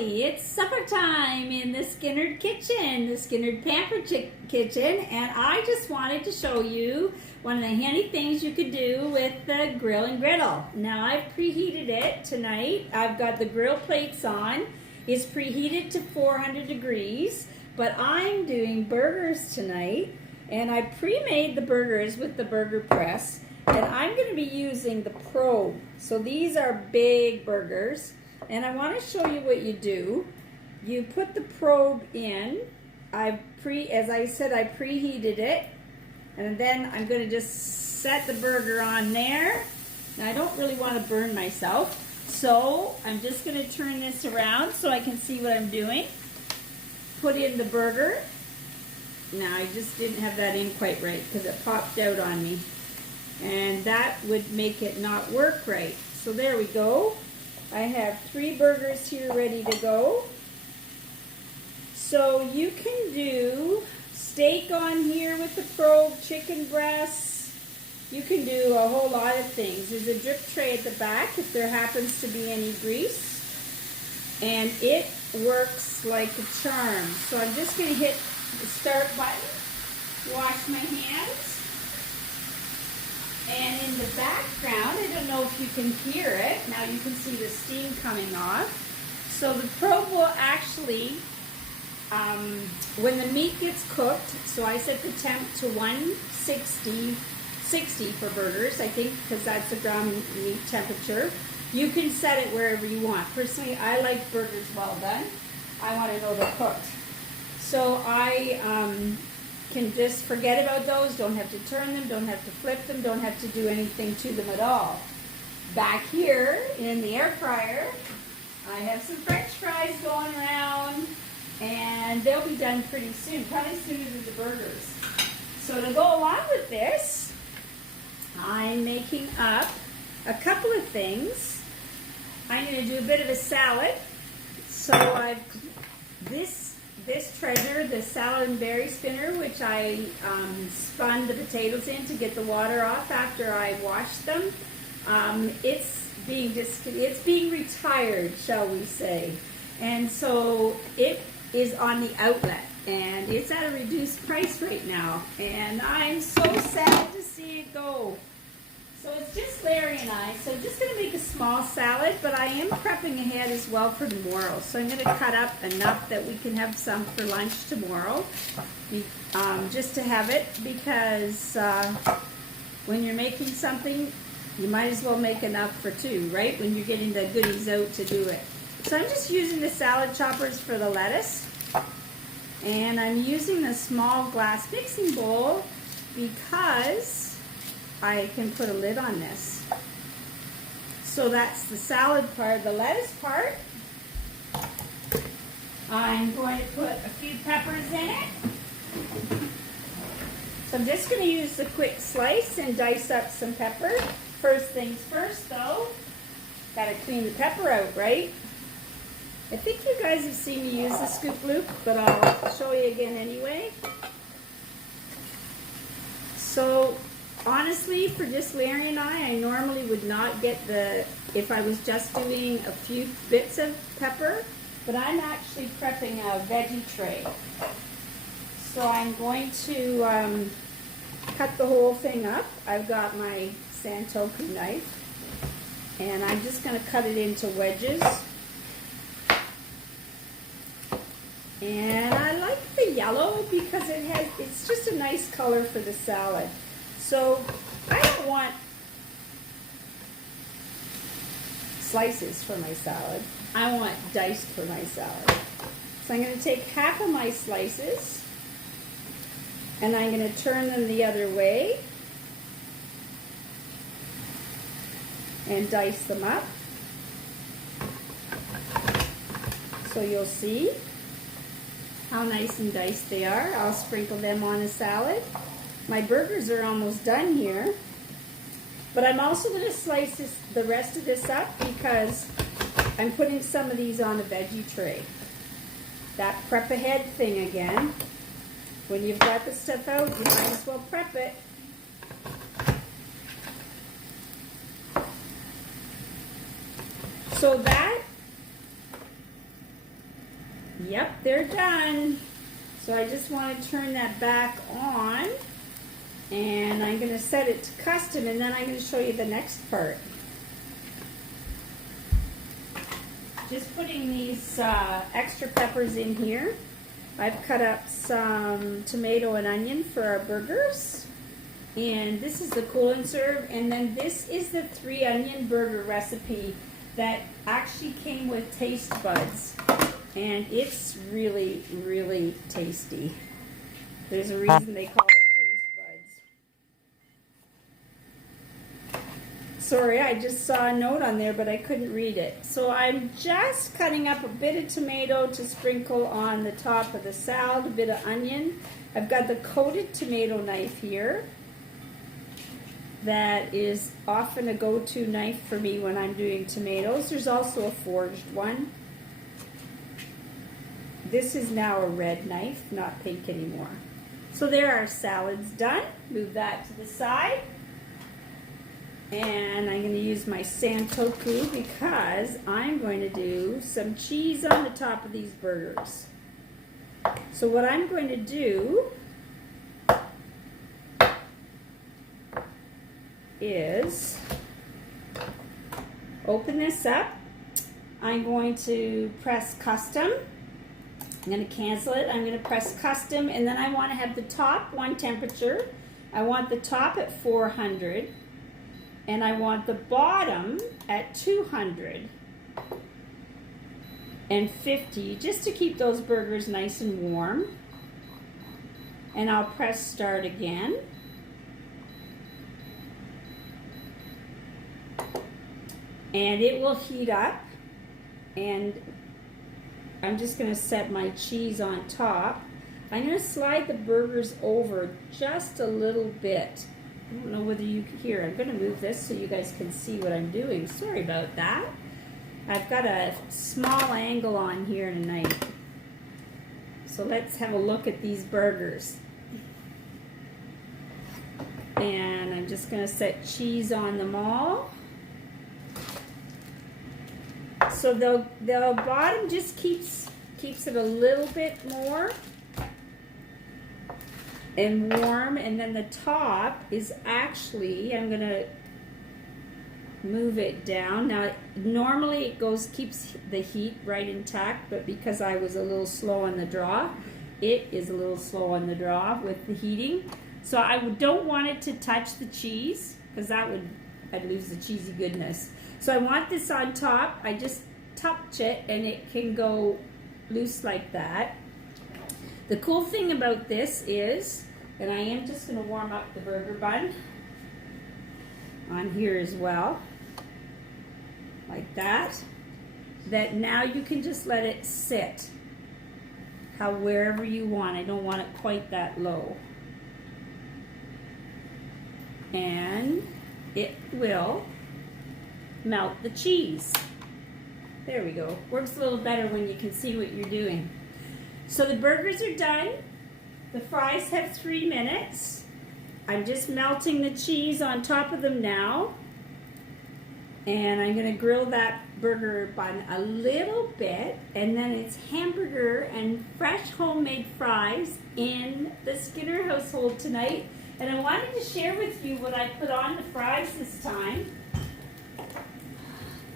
It's supper time in the Skinnerd kitchen, the Skinnerd Pampered kitchen, and I just wanted to show you one of the handy things you could do with the grill and griddle. Now I've preheated it tonight. I've got the grill plates on. It's preheated to 400 degrees, but I'm doing burgers tonight, and I pre-made the burgers with the burger press, and I'm going to be using the probe. So these are big burgers. And I want to show you what you do. You put the probe in. As I said, I preheated it. And then I'm going to just set the burger on there. Now I don't really want to burn myself. So I'm just going to turn this around so I can see what I'm doing. Put in the burger. Now I just didn't have that in quite right because it popped out on me. And that would make it not work right. So there we go. I have 3 burgers here ready to go. So you can do steak on here with the probe, chicken breasts. You can do a whole lot of things. There's a drip tray at the back if there happens to be any grease. And it works like a charm. So I'm just going to hit the start button, wash my hands. And in the background, I don't know if you can hear it. Now you can see the steam coming off. So the probe will actually, when the meat gets cooked, so I set the temp to 160, 60 for burgers, I think, because that's the ground meat temperature. You can set it wherever you want. Personally, I like burgers well done. I want to know they're cooked. So I can just forget about those, don't have to turn them, don't have to flip them, don't have to do anything to them at all. Back here in the air fryer, I have some French fries going around, and they'll be done pretty soon, probably sooner than the burgers. So to go along with this, I'm making up a couple of things. I'm going to do a bit of a salad. So I've this treasure, the salad and berry spinner, which I spun the potatoes in to get the water off after I washed them. It's being retired, shall we say. And so it is on the outlet, and it's at a reduced price right now. And I'm so sad to see it go. So it's just Larry and I. So I'm just going to make a small salad, but I am prepping ahead as well for tomorrow. So I'm going to cut up enough that we can have some for lunch tomorrow, just to have it, because when you're making something, you might as well make enough for 2, right? When you're getting the goodies out to do it. So I'm just using the salad choppers for the lettuce, and I'm using the small glass mixing bowl because I can put a lid on this. So that's the salad part. The lettuce part, I'm going to put a few peppers in it. So I'm just going to use the quick slice and dice up some pepper. First things first though, got to clean the pepper out, right? I think you guys have seen me use the scoop loop, but I'll show you again anyway. So honestly, for just Larry and I normally would not get if I was just doing a few bits of pepper, but I'm actually prepping a veggie tray. So I'm going to cut the whole thing up. I've got my Santoku knife, and I'm just going to cut it into wedges. And I like the yellow because it's just a nice color for the salad. So I don't want slices for my salad. I want diced for my salad. So I'm going to take half of my slices, and I'm going to turn them the other way and dice them up. So you'll see how nice and diced they are. I'll sprinkle them on a salad. My burgers are almost done here, but I'm also going to slice the rest of this up because I'm putting some of these on a veggie tray. That prep ahead thing again. When you've got the stuff out, you might as well prep it. So that Yep, they're done. So I just want to turn that back on, and I'm going to set it to custom, and then I'm going to show you the next part. Just putting these extra peppers in here. I've cut up some tomato and onion for our burgers. And this is the cool and serve. And then this is the 3 onion burger recipe that actually came with taste buds. And it's really, really tasty. There's a reason they call it taste buds. Sorry, I just saw a note on there, but I couldn't read it. So I'm just cutting up a bit of tomato to sprinkle on the top of the salad, a bit of onion. I've got the coated tomato knife here. That is often a go-to knife for me when I'm doing tomatoes. There's also a forged one. This is now a red knife, not pink anymore. So there, our salad's done. Move that to the side. And I'm going to use my santoku because I'm going to do some cheese on the top of these burgers. So what I'm going to do is open this up. I'm going to press custom. I'm going to cancel it. I'm going to press custom, and then I want to have the top one temperature. I want the top at 400, and I want the bottom at 250, just to keep those burgers nice and warm. And I'll press start again. And it will heat up, and I'm just going to set my cheese on top. I'm going to slide the burgers over just a little bit. I don't know whether you can hear. I'm going to move this so you guys can see what I'm doing. Sorry about that. I've got a small angle on here tonight. So let's have a look at these burgers. And I'm just going to set cheese on them all. So the bottom just keeps it a little bit more and warm, and then the top is actually, I'm gonna move it down. Now normally it keeps the heat right intact, but because I was a little slow on the draw, it is a little slow on the draw with the heating. So I don't want it to touch the cheese, because I'd lose the cheesy goodness. So I want this on top. I just touch it and it can go loose like that. The cool thing about this is, and I am just going to warm up the burger bun on here as well, like that, that now you can just let it sit wherever you want. I don't want it quite that low. And it will melt the cheese. There we go. Works a little better when you can see what you're doing. So the burgers are done. The fries have 3 minutes. I'm just melting the cheese on top of them now. And I'm going to grill that burger bun a little bit. And then it's hamburger and fresh homemade fries in the Skinner household tonight. And I wanted to share with you what I put on the fries this time.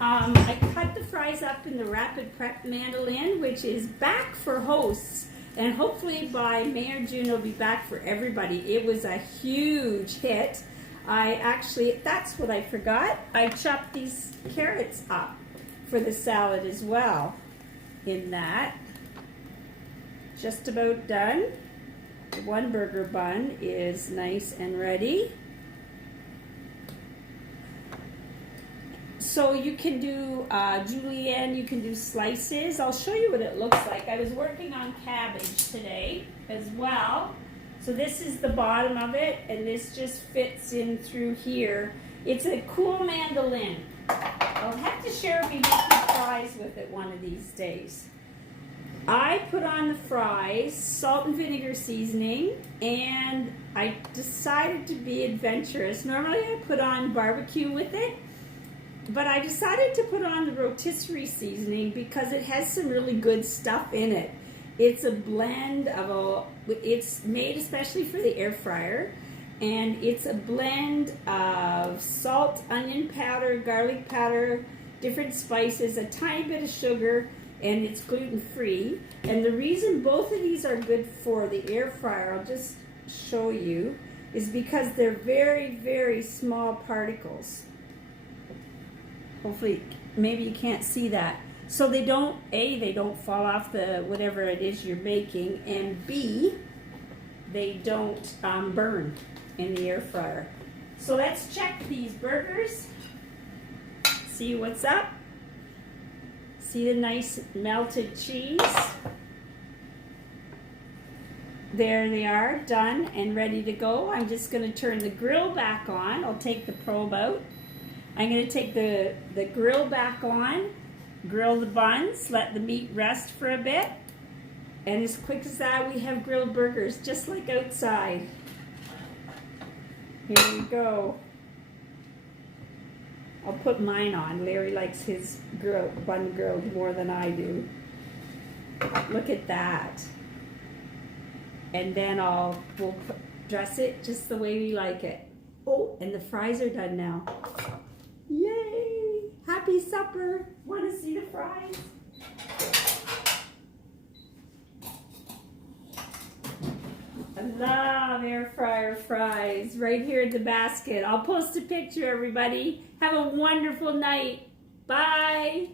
I cut the fries up in the Rapid Prep mandolin, which is back for hosts, and hopefully by May or June it'll be back for everybody. It was a huge hit. That's what I forgot. I chopped these carrots up for the salad as well in that. Just about done. The one burger bun is nice and ready. So you can do julienne, you can do slices. I'll show you what it looks like. I was working on cabbage today as well. So this is the bottom of it, and this just fits in through here. It's a cool mandolin. I'll have to share me making fries with it one of these days. I put on the fries, salt and vinegar seasoning, and I decided to be adventurous. Normally I put on barbecue with it, but I decided to put on the rotisserie seasoning because it has some really good stuff in it. It's a blend of it's made especially for the air fryer, and it's a blend of salt, onion powder, garlic powder, different spices, a tiny bit of sugar, and it's gluten-free. And the reason both of these are good for the air fryer, I'll just show you, is because they're very, very small particles. Hopefully, maybe you can't see that. So they don't, A, they don't fall off the whatever it is you're baking, and B, they don't burn in the air fryer. So let's check these burgers. See what's up. See the nice melted cheese. There they are, done and ready to go. I'm just going to turn the grill back on. I'll take the probe out. I'm going to take the grill back on, grill the buns, let the meat rest for a bit, and as quick as that we have grilled burgers just like outside. Here we go. I'll put mine on. Larry likes his bun grilled more than I do. Look at that. And then we'll dress it just the way we like it. Oh, and the fries are done now. Yay! Happy supper. Want to see the fries? I love air fryer fries right here in the basket. I'll post a picture, everybody. Have a wonderful night. Bye.